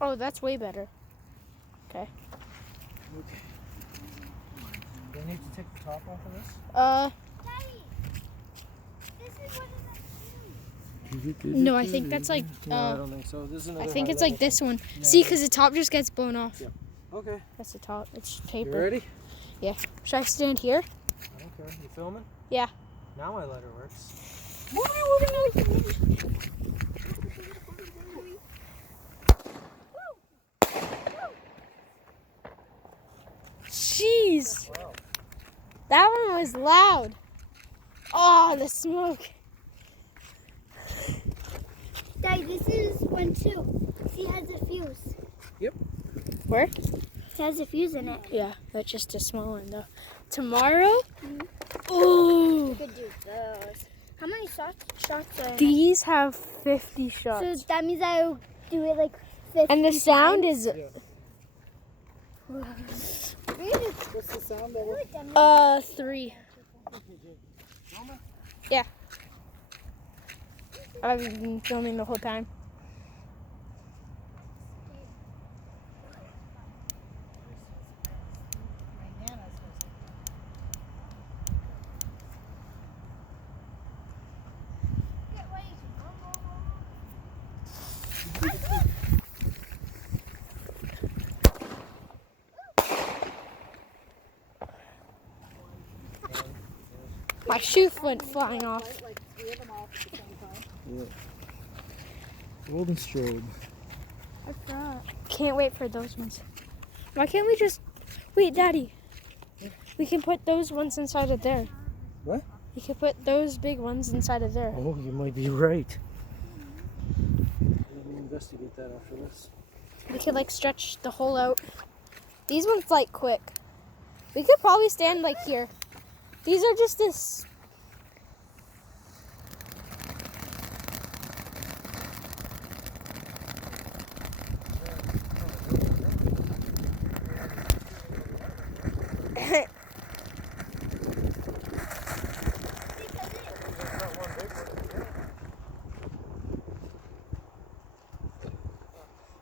Oh, that's way better. Okay. Okay. Do I need to take the top off of this? Daddy, this is what No, I think that's like, No, I don't think so. This is another I think it's high like this one. Yeah. See, because the top just gets blown off. Yeah. Okay. That's the top. It's You paper. ready? Should I stand here? I don't care. You filming? Yeah. Now my letter works. Jeez. Wow. That one was loud. Oh, the smoke. Daddy, this is one too. See, it has a fuse. Where? It has a fuse in it. Yeah, that's just a small one though. Tomorrow? We Ooh. could do those. How many shots are in it? These have 50 So shots. that means I'll do it like 50 And the sound is What's the sound of it? 3. Yeah. I've been filming the whole time. My shoe went flying off. Yeah. Golden strobe. What's that? Can't wait for those ones. Why can't we just... Wait, Daddy. We can put those ones inside of there. What? We can put those big ones inside of there. Oh, you might be right. Let me investigate that after this. We could like stretch the hole out. These ones like quick. We could probably stand like here. These are just this.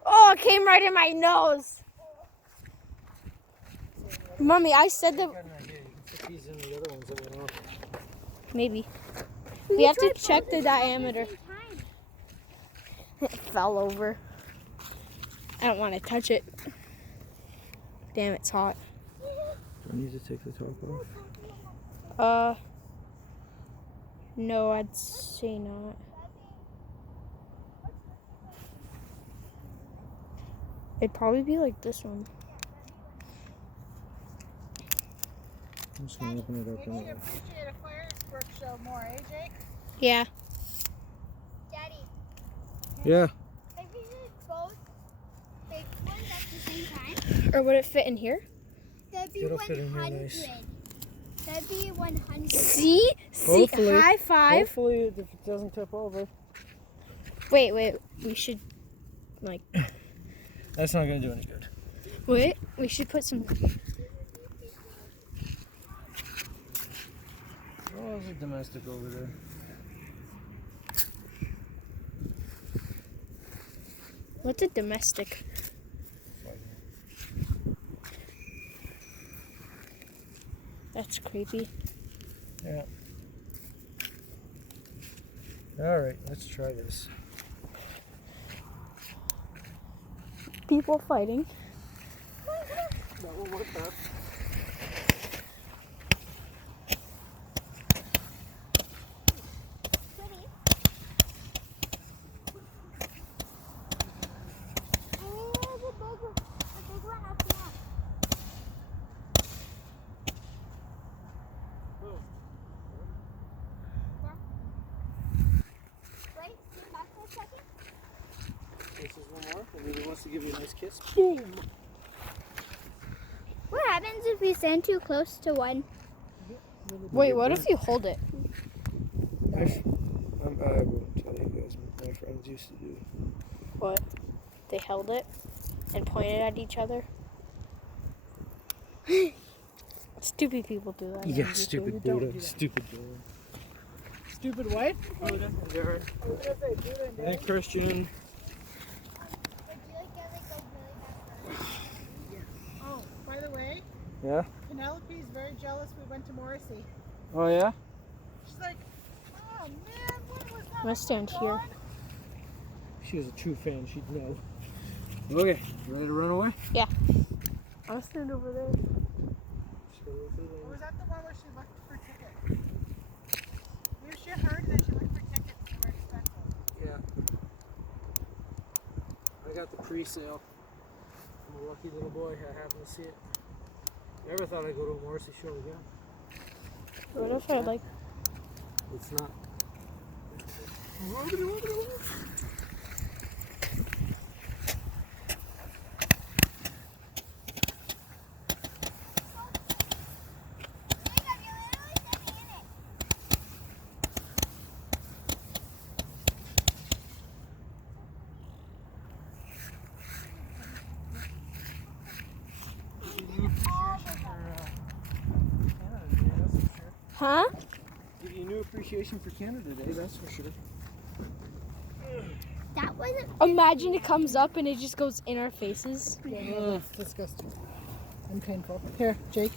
Oh, it came right in my nose. Mommy, I said that. I got an idea. You can put these in the other ones that went off. Maybe. We have to check the diameter. It fell over. I don't want to touch it. Damn, it's hot. Do I need to take the top off? No, I'd say not. It'd probably be like this one. I'm just going to open it up. Makes you appreciate a fireworks show more, eh, Jake? Yeah. Daddy, Yeah. if we did both big ones at the same time, Or would it fit in here? that'd be It'll fit in here 100. nice. That'd be 100. See? Hopefully. High five. Hopefully, if it doesn't tip over. Wait. We should, like, That's not going to do any good. wait. We should put some. Oh, there's a domestic over there. What's a domestic? That's creepy. Yeah. All right, let's try this. People fighting. That will work out. This is one more. And really wants to give you a nice kiss. Boom! What happens if we stand too close to one? Wait, what if you hold it? I won't tell you guys what my friends used to do. What? They held it and pointed at each other? Stupid people do that. Yeah, stupid Buddha. Stupid Buddha. Stupid wife? Hey, Christian. Would you like Yeah? Penelope's very jealous we went to Morrissey. Oh, yeah? She's like, oh man, what was that? I'm gonna stand here. She was a true fan. She'd know. Okay. Ready to run away? I'm gonna stand over there. Or was that the one where she looked for tickets? Maybe she heard that she looked for tickets. They were expensive. Yeah. I got the pre-sale. I'm a lucky little boy. I happened to see it. Never thought I'd go to a Morrissey show again. What if I like? It's not. Huh? Give you a new appreciation for Canada Day, that's for sure. That wasn't. Imagine it comes up and it just goes in our faces. Yeah, that's disgusting. And painful. Here, Jake.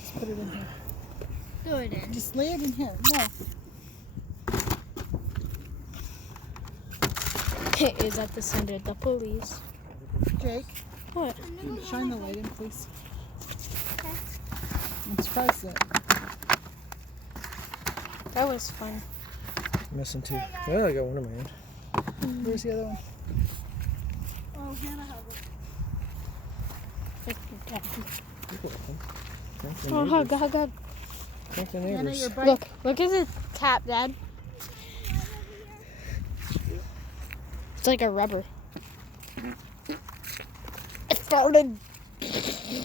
Just put it in here. Throw it in. Just lay it in here. No. Is that the sound of the police? Jake, What? shine the light in, please. I'm surprised that. That was fun. Missing two. Well, I got one in my hand. Where's the other one? Oh, Hannah has it. You're welcome. Thank the Oh, hug, neighbors. hug. Thank the Hannah, neighbors. your bike. Look at the cap, Dad. It's like a rubber. It started. You